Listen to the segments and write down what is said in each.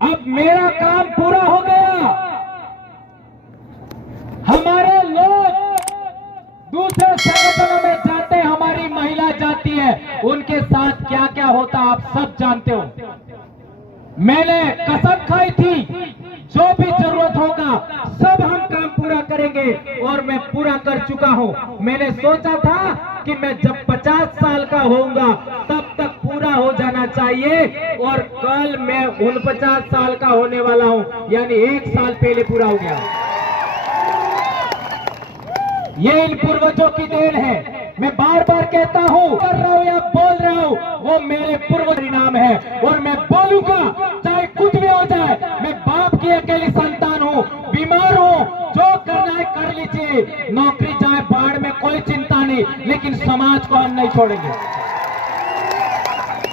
अब मेरा काम पूरा हो गया। हमारे लोग दूसरे संगठनों में जाते, हमारी महिला जाती है, उनके साथ क्या क्या होता आप सब जानते हो। मैंने कसम खाई थी जो भी जरूरत होगा सब हम काम पूरा करेंगे और मैं पूरा कर चुका हूं। मैंने सोचा था कि मैं जब 50 साल का होऊंगा तब तक पूरा हो जाना चाहिए और कल मैं 49 साल का होने वाला हूं, यानी 1 साल पहले पूरा हो गया। ये इन पूर्वजों की देन है। मैं बार बार कहता हूं, कर रहा हूं या बोल रहा हूं, वो मेरे पूर्व परिणाम है और मैं बोलूंगा चाहे कुछ भी हो जाए। मैं बाप की अकेली संतान हूं, बीमार हूं, जो करना है कर लीजिए, नौकरी जाए बाढ़ में कोई चिंता नहीं, लेकिन समाज को हम नहीं छोड़ेंगे।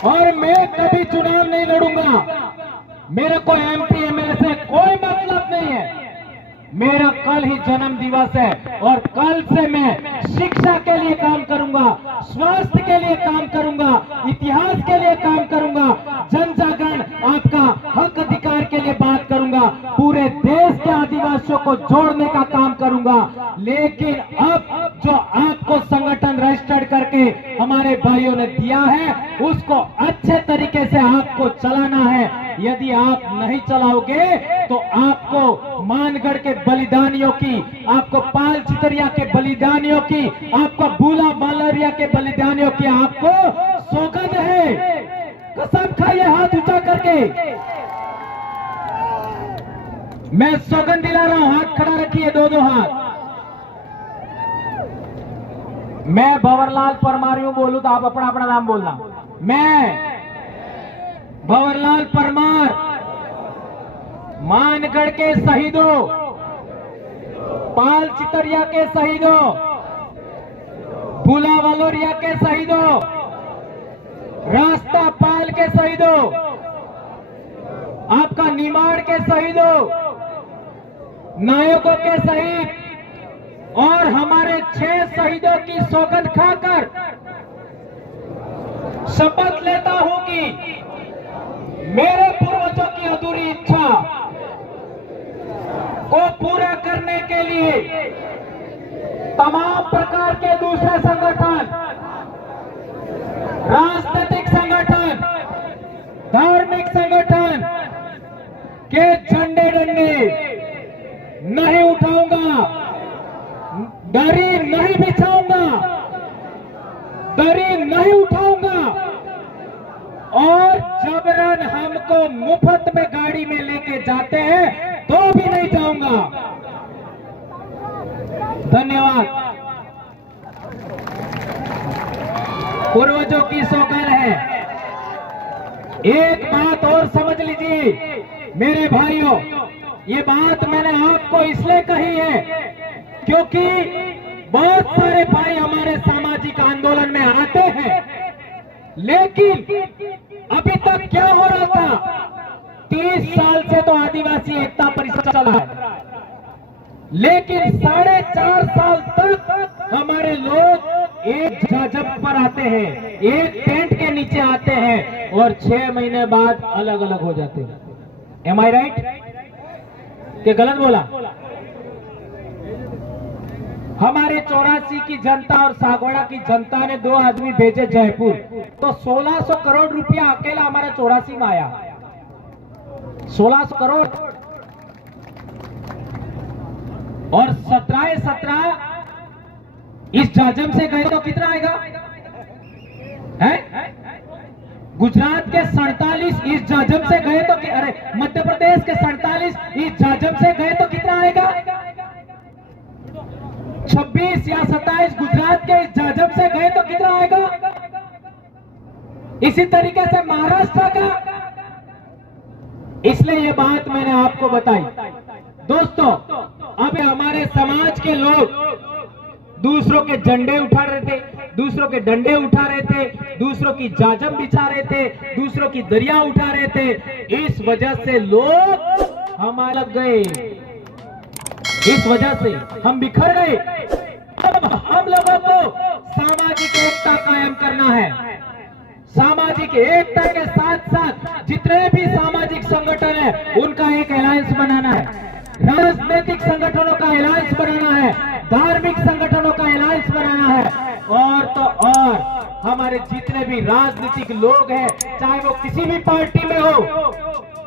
और मैं कभी चुनाव नहीं लड़ूंगा। मेरे को एमपी एमएलए से कोई मतलब नहीं है। मेरा कल ही जन्म दिवस है और कल से मैं शिक्षा के लिए काम करूंगा, स्वास्थ्य के लिए काम करूंगा, इतिहास के लिए काम करूंगा, जन जागरण, आपका हक अधिकार के लिए बात करूंगा, पूरे देश के आदिवासियों को जोड़ने का काम करूंगा। लेकिन अब जो आपको संगठन रजिस्टर्ड करके हमारे भाइयों ने दिया है उसको अच्छे तरीके से आपको चलाना है। यदि आप नहीं चलाओगे तो आपको मानगढ़ के बलिदानियों की, आपको पाल चितरिया के बलिदानियों की, आपको भूला बालरिया के बलिदानियों की आपको सौगंध है। कसम खाइए हाथ ऊंचा करके, मैं सौगंध दिला रहा हूं। हाथ खड़ा रखिए, दो हाथ। मैं भंवरलाल परमार यूं बोलूं तो आप अपना अपना नाम बोलना। मैं भंवरलाल परमार मानगढ़ के शहीदों, पाल चितरिया के शहीदों, भूला वालोरिया के शहीदों, रास्ता पाल के शहीदों, आपका निमाड़ के शहीदों, नायकों के शहीद और हमारे 6 शहीदों की सौगंध खाकर शपथ लेता हूं कि मेरे पूर्वजों की अधूरी इच्छा को पूरा करने के लिए तमाम प्रकार के दूसरे संगठन, राजनीतिक संगठन, धार्मिक संगठन के झंडे डंडे नहीं उठाऊंगा, दरी नहीं बिछाऊंगा, दरी नहीं उठाऊंगा और जबरन हमको मुफ्त में गाड़ी में लेके जाते हैं तो भी नहीं जाऊंगा। धन्यवाद। पूर्वजों की सौगंध है। एक बात और समझ लीजिए मेरे भाइयों, ये बात मैंने आपको इसलिए कही है क्योंकि बहुत सारे भाई हमारे सामाजिक आंदोलन में आते हैं, लेकिन अभी तक क्या हो रहा था, 30 साल से तो आदिवासी एकता परिषद चला है, लेकिन 4.5 साल तक हमारे लोग एक जब पर आते हैं, एक टेंट के नीचे आते हैं और 6 महीने बाद अलग अलग हो जाते हैं। एम आई राइट? क्या गलत बोला? हमारे 84 की जनता और सागवाड़ा की जनता ने 2 आदमी भेजे जयपुर, तो 1600 करोड़ रुपया अकेला हमारा 84 में आया। 1600 करोड़ और 17 इस जाजम से गए तो कितना आएगा? है गुजरात के 47 इस जाजम से गए तो, अरे मध्य प्रदेश के 47 इस जाजम से गए तो कितना आएगा? 26 या 27 गुजरात के इस जाजम से गए तो कितना आएगा? इसी तरीके से महाराष्ट्र का। इसलिए ये बात मैंने आपको बताई। दोस्तों, अब हमारे समाज के लोग दूसरों के झंडे उठा रहे थे, दूसरों के डंडे उठा रहे थे, दूसरों की जाजम बिछा रहे थे, दूसरों की दरिया उठा रहे थे। इस वजह से लोग हमारे लग गए, इस वजह से हम बिखर गए। अब हम लोगों को सामाजिक एकता कायम करना है। सामाजिक एकता के साथ साथ जितने भी सामाजिक संगठन है उनका एक अलायंस बनाना है, राजनीतिक संगठनों का अलायंस बनाना है, धार्मिक संगठनों का अलायंस बनाना है। और तो और हमारे जितने भी राजनीतिक लोग हैं, चाहे वो किसी भी पार्टी में हो,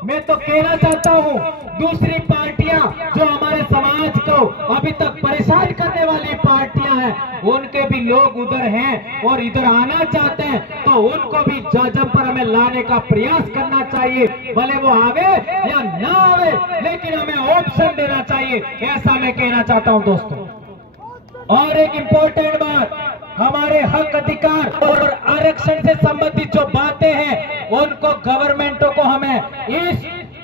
मैं तो कहना चाहता हूं दूसरी पार्टियां जो हमारे समाज को अभी तक परेशान करने वाली पार्टियां हैं, उनके भी लोग उधर हैं और इधर आना चाहते हैं, तो उनको भी जजम पर हमें लाने का प्रयास करना चाहिए। भले वो आवे या ना आवे, लेकिन हमें ऑप्शन देना चाहिए, ऐसा मैं कहना चाहता हूं दोस्तों। और एक इंपॉर्टेंट बात, हमारे हक अधिकार और आरक्षण से संबंधित जो बातें हैं उनको गवर्नमेंटों को हमें इस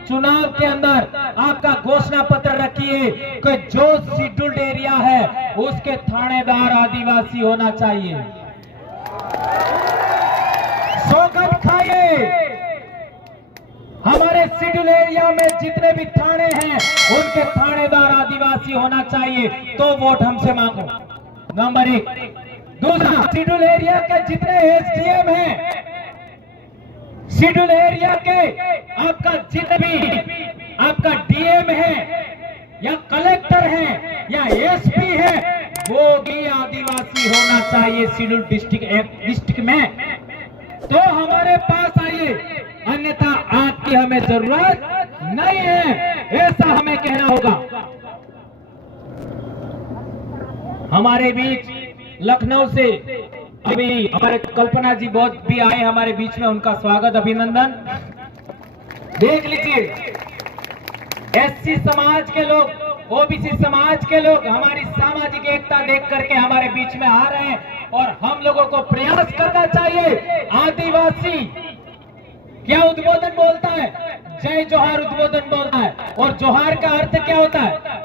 चुनाव के अंदर आपका घोषणा पत्र रखिए कि जो शेड्यूल्ड एरिया है उसके थानेदार आदिवासी होना चाहिए। सौगंध खाइए, हमारे शेड्यूल एरिया में जितने भी थाने हैं उनके थानेदार आदिवासी होना चाहिए, तो वोट हमसे मांगो। नंबर 1। दूसरा, शेड्यूल एरिया के जितने एसडीएम हैं, शेड्यूल एरिया के आपका जितने भी आपका डीएम है या कलेक्टर है या एसपी है, वो भी आदिवासी होना चाहिए शेड्यूल डिस्ट्रिक्ट में। तो हमारे पास आइए, अन्यथा आपकी हमें जरूरत नहीं है, ऐसा हमें कहना होगा। हमारे बीच लखनऊ से अभी हमारे कल्पना जी बहुत भी आए हमारे बीच में, उनका स्वागत अभिनंदन। देख लीजिए, एससी समाज के लोग, ओबीसी समाज के लोग हमारी सामाजिक एकता देख करके हमारे बीच में आ रहे हैं और हम लोगों को प्रयास करना चाहिए। आदिवासी क्या उद्बोधन बोलता है? जय जोहार उद्बोधन बोलता है। और जोहार का अर्थ क्या होता है?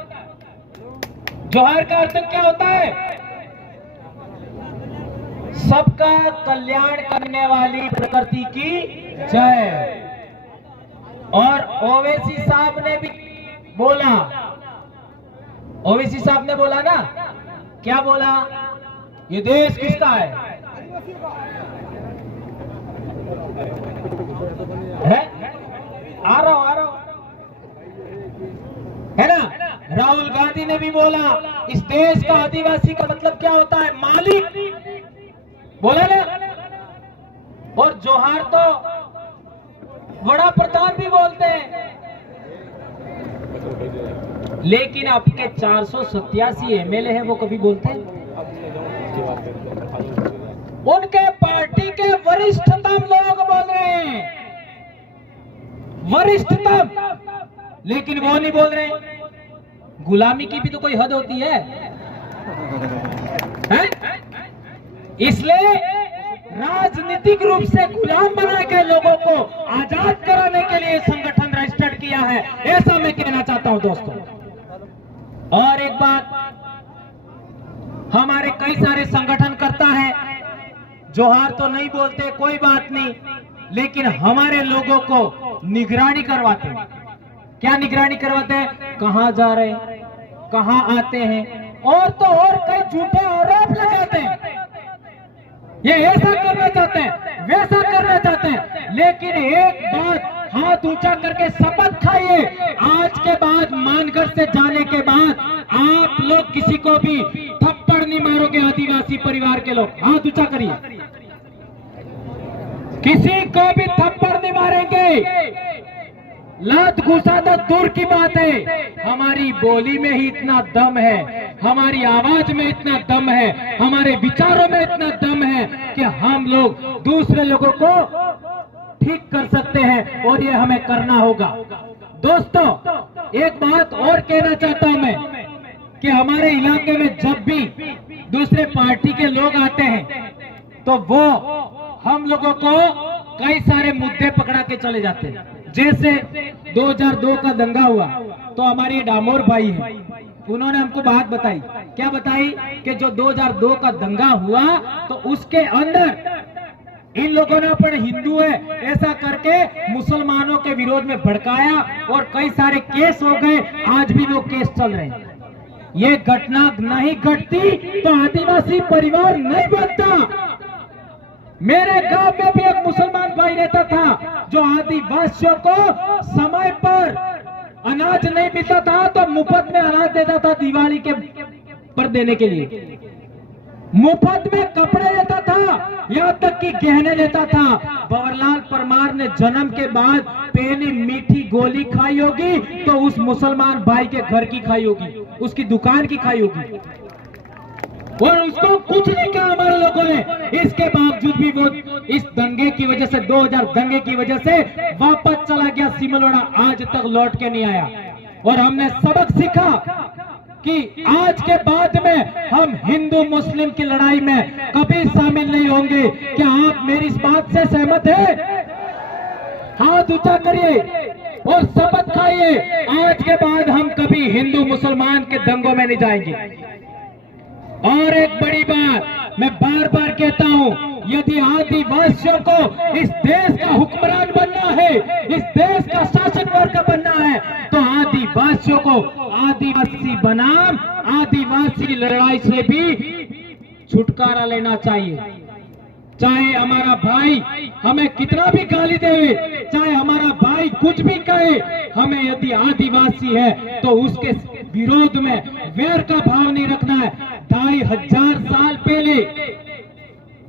जोहार का अर्थ क्या होता है? सबका कल्याण करने वाली प्रकृति की जय। और ओवैसी साहब ने भी बोला, ओवैसी साहब ने बोला ना, क्या बोला? ये देश किसका है? आ रहा हूं है ना। राहुल गांधी ने भी बोला इस देश का आदिवासी का मतलब क्या होता है? मालिक, बोला ना। और जोहार तो बड़ा प्रधान भी बोलते हैं, लेकिन आपके 487 एमएलए हैं, वो कभी बोलते हैं? उनके पार्टी के वरिष्ठतम लोग बोल रहे हैं, वरिष्ठतम, लेकिन वो नहीं बोल रहे। गुलामी की भी तो कोई हद होती है? इसलिए राजनीतिक रूप से गुलाम बना के लोगों को आजाद कराने के लिए संगठन रजिस्टर्ड किया है, ऐसा मैं कहना चाहता हूं दोस्तों। और एक बात, हमारे कई सारे संगठन करता है, जोहार तो नहीं बोलते, कोई बात नहीं, लेकिन हमारे लोगों को निगरानी करवाते हैं। क्या निगरानी करवाते हैं? कहां जा रहे हैं, कहां आते हैं, और तो और कई झूठे आरोप लगाते हैं। ये ऐसा करना चाहते हैं, वैसा करना चाहते हैं, लेकिन एक बात, हाथ ऊंचा करके शपथ खाइए, आज के बाद मानगढ़ से जाने के बाद आप लोग किसी को भी थप्पड़ नहीं मारोगे। आदिवासी परिवार के लोग हाथ ऊंचा करिए, किसी को भी थप्पड़ नहीं मारेंगे। लात घुसा तो दूर की बात है, हमारी बोली में ही इतना दम है, हमारी आवाज में इतना दम है, हमारे विचारों में इतना दम है कि हम लोग दूसरे लोगों को ठीक कर सकते हैं, और ये हमें करना होगा। दोस्तों, एक बात और कहना चाहता हूं मैं कि हमारे इलाके में जब भी दूसरे पार्टी के लोग आते हैं तो वो हम लोगों को कई सारे मुद्दे पकड़ा के चले जाते हैं। जैसे 2002 का दंगा हुआ तो हमारी डामोर भाई है, उन्होंने हमको बात बताई। क्या बताई? कि जो 2002 का दंगा हुआ तो उसके अंदर इन लोगों ने अपन हिंदू है ऐसा करके मुसलमानों के विरोध में भड़काया और कई सारे केस हो गए, आज भी वो केस चल रहे हैं। ये घटना नहीं घटती तो आदिवासी परिवार नहीं बनता। मेरे गांव में भी एक मुसलमान भाई रहता था जो आदिवासियों को समय पर अनाज नहीं मिलता था तो मुफ्त में अनाज देता था दिवाली के पर देने के लिए, मुफ्त में कपड़े लेता था, यहाँ तक कि गहने लेता था। बवरलाल परमार ने जन्म के बाद पहली मीठी गोली खाई होगी तो उस मुसलमान भाई के घर की खाई होगी, उसकी दुकान की खाई होगी, और उसको कुछ नहीं कहा हमारे लोगों ने। इसके बावजूद भी वो इस दंगे की वजह से 2000 दंगे की वजह से वापस चला गया सिमलोड़ा, आज तक लौट के नहीं आया। और हमने सबक सीखा कि आज के बाद में हम हिंदू मुस्लिम की लड़ाई में कभी शामिल नहीं होंगे। क्या आप मेरी इस बात से सहमत हैं? हाथ ऊंचा करिए और शपथ खाइए, आज के बाद हम कभी हिंदू मुसलमान के दंगों में नहीं जाएंगे। और एक बड़ी बात मैं बार बार कहता हूं, यदि आदिवासियों को इस देश का हुक्मरान बनना है, इस देश का शासक वर्ग बनना है, तो आदिवासियों को आदिवासी बनाम आदिवासी लड़ाई से भी छुटकारा लेना चाहिए। चाहे हमारा भाई हमें कितना भी गाली दे, चाहे हमारा भाई कुछ भी कहे, हमें यदि आदिवासी है तो उसके विरोध में वैर का भाव नहीं रखना है। 2500 साल पहले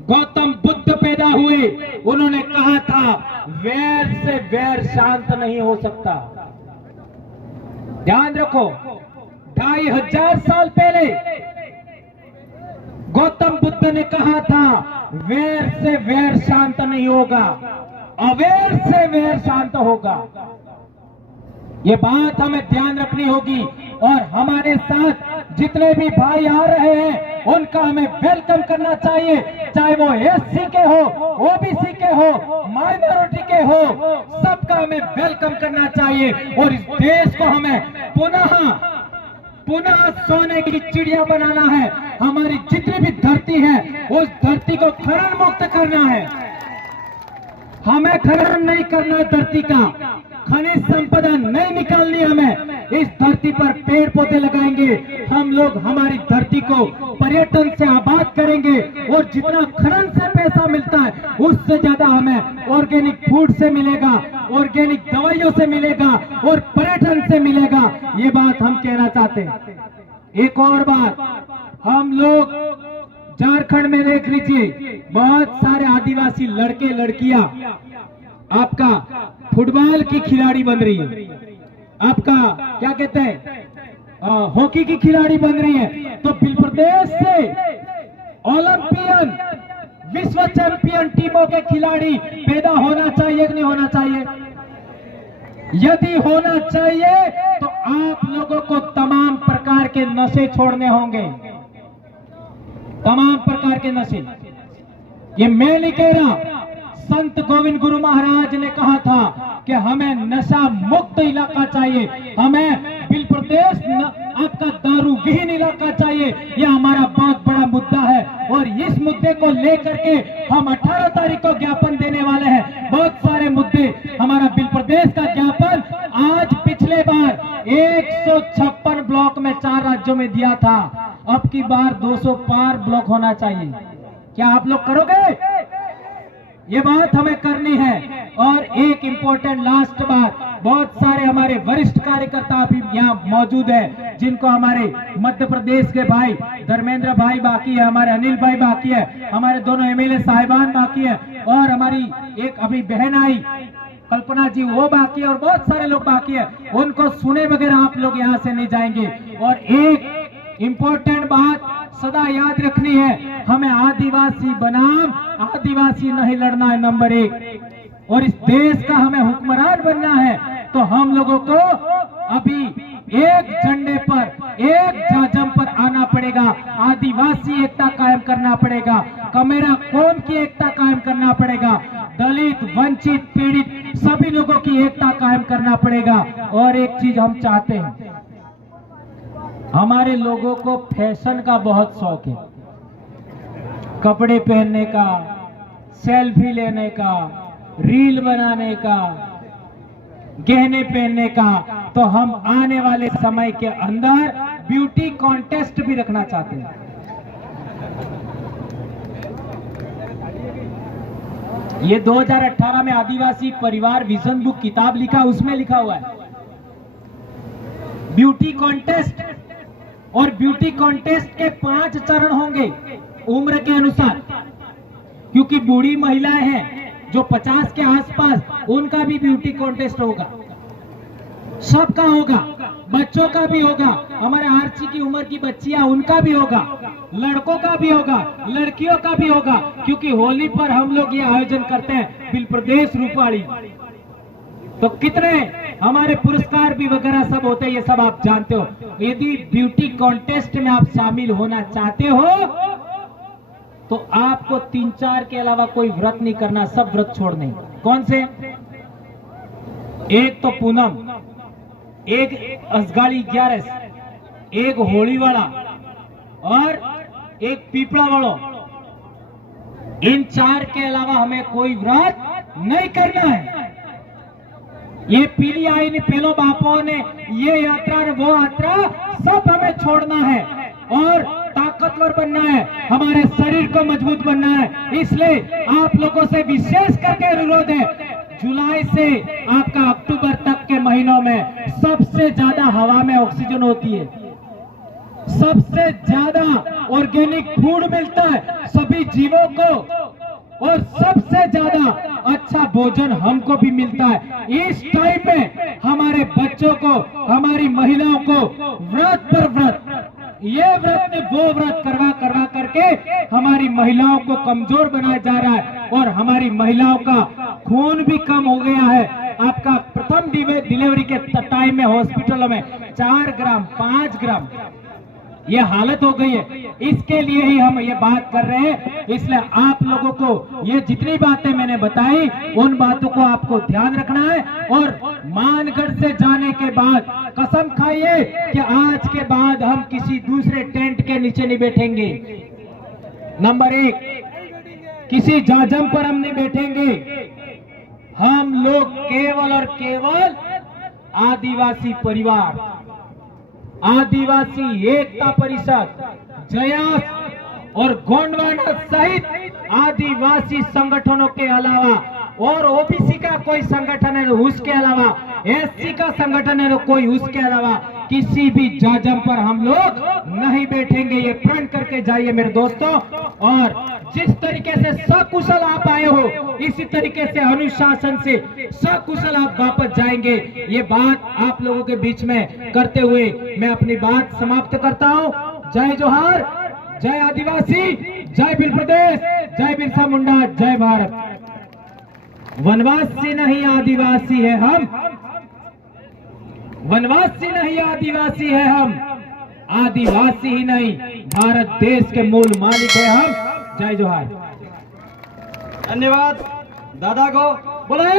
गौतम बुद्ध पैदा हुए, उन्होंने कहा था वैर से वैर शांत नहीं हो सकता। ध्यान रखो, 2500 साल पहले गौतम बुद्ध ने कहा था वैर से वैर शांत नहीं होगा, अवैर से वैर शांत होगा। ये बात हमें ध्यान रखनी होगी। और हमारे साथ जितने भी भाई आ रहे हैं उनका हमें वेलकम करना चाहिए, चाहे वो एससी के हो, ओबीसी के हो, माइनॉरिटी के हो, सबका हमें वेलकम करना चाहिए। और इस देश को हमें पुनः सोने की चिड़िया बनाना है। हमारी जितनी भी धरती है उस धरती को खनन मुक्त करना है। हमें खनन नहीं करना, धरती का खनिज संपदा नहीं निकालनी। हमें इस धरती पर पेड़ पौधे लगाएंगे, हम लोग हमारी धरती को पर्यटन से आबाद करेंगे, और जितना खनन से पैसा मिलता है उससे ज्यादा हमें ऑर्गेनिक फूड से मिलेगा, ऑर्गेनिक दवाइयों से मिलेगा और पर्यटन से मिलेगा। ये बात हम कहना चाहते हैं। एक और बात, हम लोग झारखंड में देख लीजिए, बहुत सारे आदिवासी लड़के लड़कियां आपका फुटबॉल की खिलाड़ी बन रही है, आपका क्या कहते हैं हॉकी की खिलाड़ी बन रही है। तो बिल प्रदेश से ओलंपियन विश्व चैंपियन टीमों के खिलाड़ी पैदा होना चाहिए कि नहीं होना चाहिए? यदि होना चाहिए तो आप लोगों को तमाम प्रकार के नशे छोड़ने होंगे, तमाम प्रकार के नशे। ये मैं नहीं कह रहा, संत गोविंद गुरु महाराज ने कहा था कि हमें नशा मुक्त इलाका चाहिए, हमें बिल प्रदेश आपका दारू विहीन इलाका चाहिए। यह हमारा बहुत बड़ा मुद्दा है और इस मुद्दे को लेकर के हम 18 तारीख को ज्ञापन देने वाले हैं। बहुत सारे मुद्दे, हमारा बिल प्रदेश का ज्ञापन आज पिछले बार 156 ब्लॉक में 4 राज्यों में दिया था, अब की बार 200 पार ब्लॉक होना चाहिए। क्या आप लोग करोगे? ये बात हमें करनी है। और एक इंपॉर्टेंट लास्ट बात, बहुत सारे हमारे वरिष्ठ कार्यकर्ता अभी यहाँ मौजूद है, जिनको हमारे मध्य प्रदेश के भाई धर्मेंद्र भाई बाकी है, हमारे अनिल भाई बाकी है, हमारे दोनों एमएलए साहिबान बाकी है, और हमारी एक अभी बहन आई कल्पना जी वो बाकी है, और बहुत सारे लोग बाकी है। उनको सुने बगैर आप लोग यहाँ से नहीं जाएंगे। और एक इंपॉर्टेंट बात सदा याद रखनी है, हमें आदिवासी बनाम आदिवासी नहीं लड़ना है, नंबर 1। और इस देश का हमें हुक्मरान बनना है, तो हम लोगों को अभी एक झंडे पर, एक जाजम पर आना पड़ेगा, आदिवासी एकता कायम करना पड़ेगा, कमेरा कौम की एकता कायम करना पड़ेगा, दलित वंचित पीड़ित सभी लोगों की एकता कायम करना पड़ेगा। और एक चीज हम चाहते हैं, हमारे लोगों को फैशन का बहुत शौक है, कपड़े पहनने का, सेल्फी लेने का, रील बनाने का, गहने पहनने का। तो हम आने वाले समय के अंदर ब्यूटी कॉन्टेस्ट भी रखना चाहते हैं। ये 2018 में आदिवासी परिवार विजन बुक किताब लिखा, उसमें लिखा हुआ है ब्यूटी कॉन्टेस्ट, और ब्यूटी कॉन्टेस्ट के 5 चरण होंगे उम्र के अनुसार, क्योंकि बूढ़ी महिलाएं हैं जो 50 के आसपास, उनका भी ब्यूटी कॉन्टेस्ट होगा, सबका होगा, बच्चों का भी होगा, हमारे आरची की उम्र की बच्चियां उनका भी होगा, लड़कों का भी होगा, लड़कियों का भी होगा, क्योंकि होली पर हम लोग ये आयोजन करते हैं बिल प्रदेश रूपाली। तो कितने हमारे पुरस्कार भी वगैरह सब होते हैं, ये सब आप जानते हो। यदि ब्यूटी कॉन्टेस्ट में आप शामिल होना चाहते हो तो आपको 3-4 के अलावा कोई व्रत नहीं करना, सब व्रत छोड़ने। कौन से? एक तो पूनम, एक असगाड़ी 11, एक होली वाला और एक पीपड़ा वालों। इन 4 के अलावा हमें कोई व्रत नहीं करना है। ये पीली आई ने पेलो बापों ने ये यात्रा ने वो यात्रा सब हमें छोड़ना है और ताकतवर बनना है, हमारे शरीर को मजबूत बनना है। इसलिए आप लोगों से विशेष करके अनुरोध है, जुलाई से आपका अक्टूबर तक के महीनों में सबसे ज्यादा हवा में ऑक्सीजन होती है, सबसे ज्यादा ऑर्गेनिक फूड मिलता है सभी जीवों को, और सबसे ज्यादा अच्छा भोजन हमको भी मिलता है। इस टाइम में हमारे बच्चों को, हमारी महिलाओं को व्रत पर व्रत, ये व्रत ने वो व्रत करवा करके हमारी महिलाओं को कमजोर बनाया जा रहा है, और हमारी महिलाओं का खून भी कम हो गया है। आपका प्रथम डिलीवरी के टाइम में हॉस्पिटलों में 4 ग्राम 5 ग्राम ये हालत हो गई है। इसके लिए ही हम ये बात कर रहे हैं। इसलिए आप लोगों को ये जितनी बातें मैंने बताई उन बातों को आपको ध्यान रखना है, और मानगढ़ से जाने के बाद कसम खाइए कि आज के बाद हम किसी दूसरे टेंट के नीचे नहीं बैठेंगे। नंबर 1, किसी जाजम पर हम नहीं बैठेंगे। हम लोग केवल और केवल आदिवासी परिवार, आदिवासी एकता परिषद, जयास और गोंडवाना सहित आदिवासी संगठनों के अलावा, और ओबीसी का कोई संगठन है तो उसके अलावा, एससी का संगठन है तो कोई उसके अलावा, किसी भी जाजम पर हम लोग नहीं बैठेंगे। ये प्रण करके जाइए मेरे दोस्तों। और जिस तरीके से सकुशल आप आए हो, इसी तरीके से अनुशासन से सकुशल आप वापस जाएंगे। ये बात आप लोगों के बीच में करते हुए मैं अपनी बात समाप्त करता हूं। जय जोहार, जय आदिवासी, जय बिल प्रदेश, जय बिरसा मुंडा, जय भारत। वनवासी नहीं आदिवासी है हम, वनवासी नहीं आदिवासी है हम, आदिवासी ही नहीं भारत देश के मूल मालिक है हम। जय जोहार। धन्यवाद दादा को। बोले